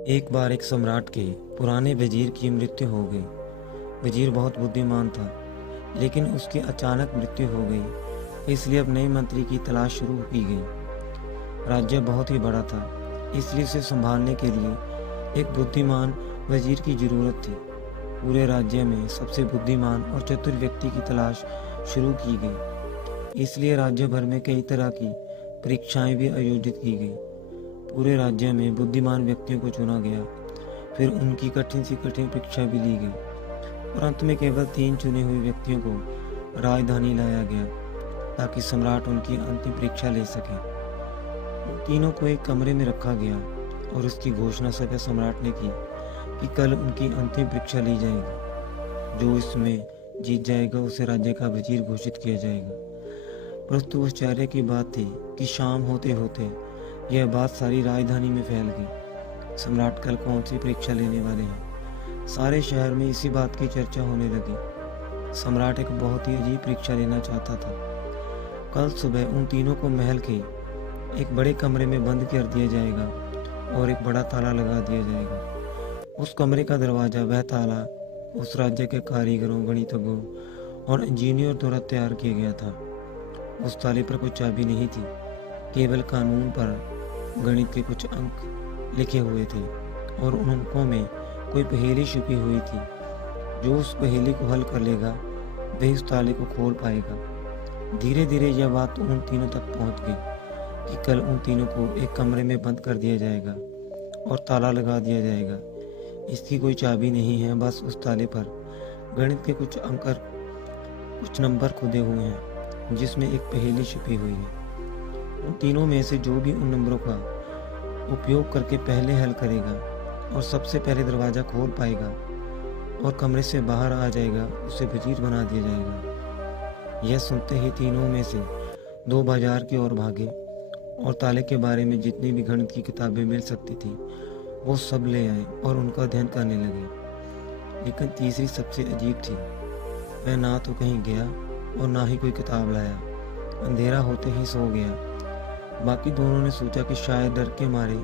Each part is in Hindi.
एक बार एक सम्राट के पुराने वजीर की मृत्यु हो गई। वजीर बहुत बुद्धिमान था, लेकिन उसकी अचानक मृत्यु हो गई, इसलिए अब नए मंत्री की तलाश शुरू की गई। राज्य बहुत ही बड़ा था, इसलिए उसे संभालने के लिए एक बुद्धिमान वजीर की जरूरत थी। पूरे राज्य में सबसे बुद्धिमान और चतुर व्यक्ति की तलाश शुरू की गई, इसलिए राज्य भर में कई तरह की परीक्षाएं भी आयोजित की गई। पूरे राज्य में बुद्धिमान व्यक्तियों को चुना गया, फिर उनकी कठिन से कठिन परीक्षा भी ली गई और अंत में केवल 3 चुने हुए व्यक्तियों को राजधानी लाया गया ताकि सम्राट उनकी अंतिम परीक्षा ले सके। उन तीनों को एक कमरे में रखा गया और इसकी घोषणा सभा सम्राट ने की कि कल उनकी अंतिम परीक्षा ली जाएगी। जो इसमें जीत जाएगा उसे राज्य का वजीर घोषित किया जाएगा। परंतु आश्चर्य की बात थी कि शाम होते होते यह बात सारी राजधानी में फैल गई। सम्राट कल कौन सी परीक्षा लेने वाले हैं? सारे शहर में इसी बात की चर्चा होने लगी। सम्राट एक बहुत ही अजीब परीक्षा लेना चाहता था। कल सुबह उन तीनों को महल के एक बड़े कमरे में बंद कर दिया जाएगा और एक बड़ा ताला लगा दिया जाएगा। उस कमरे का दरवाजा, वह ताला उस राज्य के कारीगरों, गणितज्ञों और इंजीनियर द्वारा तैयार किया गया था। उस ताले पर कोई चाबी नहीं थी, केवल कानून पर गणित के कुछ अंक लिखे हुए थे और उन अंकों में कोई पहेली छुपी हुई थी। जो उस पहेली को हल कर लेगा वही उस ताले को खोल पाएगा। धीरे धीरे यह बात उन तीनों तक पहुंच गई कि कल उन तीनों को एक कमरे में बंद कर दिया जाएगा और ताला लगा दिया जाएगा। इसकी कोई चाबी नहीं है, बस उस ताले पर गणित के कुछ नंबर खुदे हुए हैं जिसमें एक पहेली छुपी हुई है। उन तीनों में से जो भी उन नंबरों का उपयोग करके पहले हल करेगा और सबसे पहले दरवाजा खोल पाएगा और कमरे से बाहर आ जाएगा, उसे वजीर बना दिया जाएगा। यह सुनते ही तीनों में से 2 बाजार की ओर भागे और ताले के बारे में जितनी भी गणित की किताबें मिल सकती थी वो सब ले आए और उनका अध्ययन करने लगे। लेकिन तीसरी सबसे अजीब थी। वह ना तो कहीं गया और ना ही कोई किताब लाया। अंधेरा होते ही सो गया। बाकी दोनों ने सोचा कि शायद डर के मारे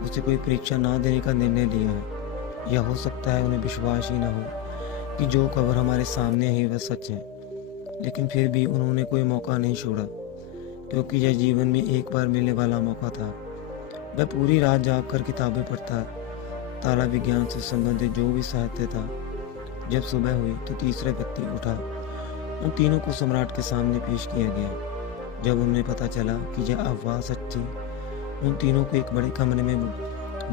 उसे कोई परीक्षा ना देने का निर्णय लिया है, या हो सकता है उन्हें विश्वास ही ना हो कि जो खबर हमारे सामने है वह सच है। लेकिन फिर भी उन्होंने कोई मौका नहीं छोड़ा, क्योंकि यह जीवन में एक बार मिलने वाला मौका था। वह पूरी रात जाग कर किताबें पढ़ता, तारा विज्ञान से संबंधित जो भी साहित्य था। जब सुबह हुई तो तीसरा व्यक्ति उठा। उन तीनों को सम्राट के सामने पेश किया गया। जब उन्हें पता चला कि यह अफवाह सच थी, उन तीनों को एक बड़े कमरे में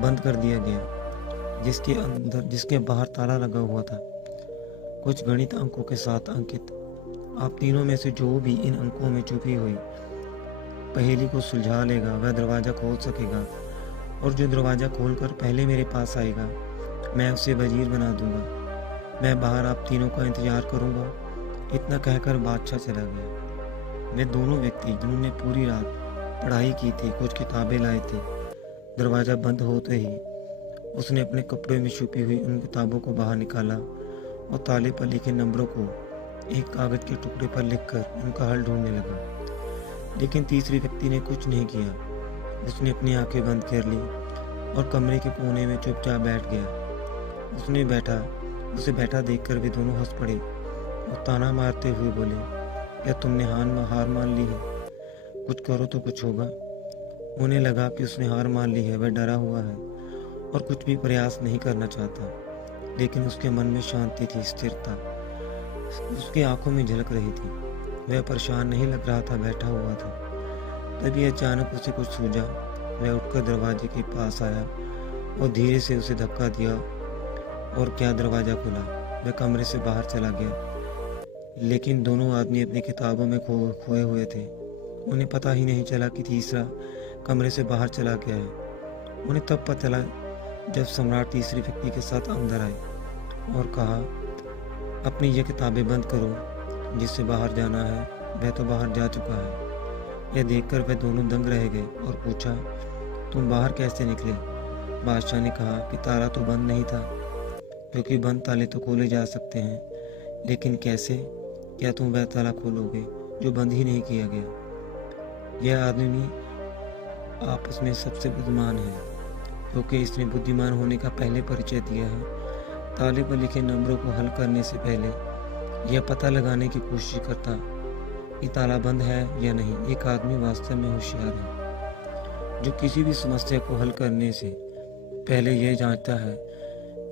बंद कर दिया गया जिसके बाहर ताला लगा हुआ था, कुछ गणित अंकों के साथ अंकित। आप तीनों में से जो भी इन अंकों में छुपी हुई पहेली को सुलझा लेगा वह दरवाजा खोल सकेगा, और जो दरवाजा खोलकर पहले मेरे पास आएगा मैं उसे वजीर बना दूंगा। मैं बाहर आप तीनों का इंतजार करूंगा। इतना कहकर बादशाह चला गया। वे दोनों व्यक्ति जिन्होंने पूरी रात पढ़ाई की थी, कुछ किताबें लाए थे। दरवाजा बंद होते ही उसने अपने कपड़े में छुपी हुई उन किताबों को बाहर निकाला और ताले पर लिखे नंबरों को एक कागज के टुकड़े पर लिखकर उनका हल ढूंढने लगा। लेकिन तीसरे व्यक्ति ने कुछ नहीं किया। उसने अपनी आंखें बंद कर ली और कमरे के कोने में चुपचाप बैठ गया। उसे बैठा देखकर वे दोनों हंस पड़े और ताना मारते हुए बोले, क्या तुमने हार मान ली है? कुछ करो तो कुछ होगा। उन्हें लगा कि उसने हार मान ली है। वह डरा हुआ है और कुछ भी प्रयास नहीं करना चाहता, लेकिन उसके मन में शांति थी, स्थिरता उसकी आंखों में झलक रही थी। वह परेशान नहीं लग रहा था, बैठा हुआ था। तभी अचानक उसे कुछ सूझा। वह उठकर दरवाजे के पास आया और धीरे से उसे धक्का दिया और क्या दरवाजा खुला। वह कमरे से बाहर चला गया। लेकिन दोनों आदमी अपनी किताबों में खोए हुए थे। उन्हें पता ही नहीं चला कि तीसरा कमरे से बाहर चला गया है। उन्हें तब पता चला जब सम्राट तीसरे व्यक्ति के साथ अंदर आए और कहा, अपनी ये किताबें बंद करो, जिससे बाहर जाना है वह तो बाहर जा चुका है। यह देखकर वह दोनों दंग रह गए और पूछा, तुम बाहर कैसे निकले? बादशाह ने कहा कि ताला तो बंद नहीं था, क्योंकि बंद ताले तो खोले जा सकते हैं, लेकिन कैसे? क्या तुम वह ताला खोलोगे जो बंद ही नहीं किया गया? यह आदमी आपस में सबसे बुद्धिमान है। क्योंकि इसने बुद्धिमान होने का पहले परिचय दिया है। ताले पर लिखे नंबरों को हल करने से पहले यह पता लगाने की कोशिश करता कि ताला बंद है या नहीं। एक आदमी वास्तव में होशियार है जो किसी भी समस्या को हल करने से पहले यह जांचता है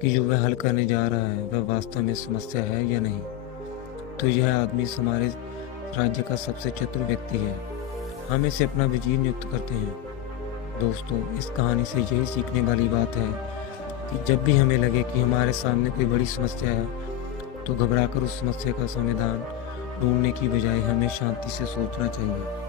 कि जो वह हल करने जा रहा है वह वास्तव में समस्या है या नहीं। तो यह आदमी हमारे राज्य का सबसे चतुर व्यक्ति है। हम इसे अपना वजीर नियुक्त करते हैं। दोस्तों, इस कहानी से यही सीखने वाली बात है कि जब भी हमें लगे कि हमारे सामने कोई बड़ी समस्या है तो घबराकर उस समस्या का समाधान ढूंढने की बजाय हमें शांति से सोचना चाहिए।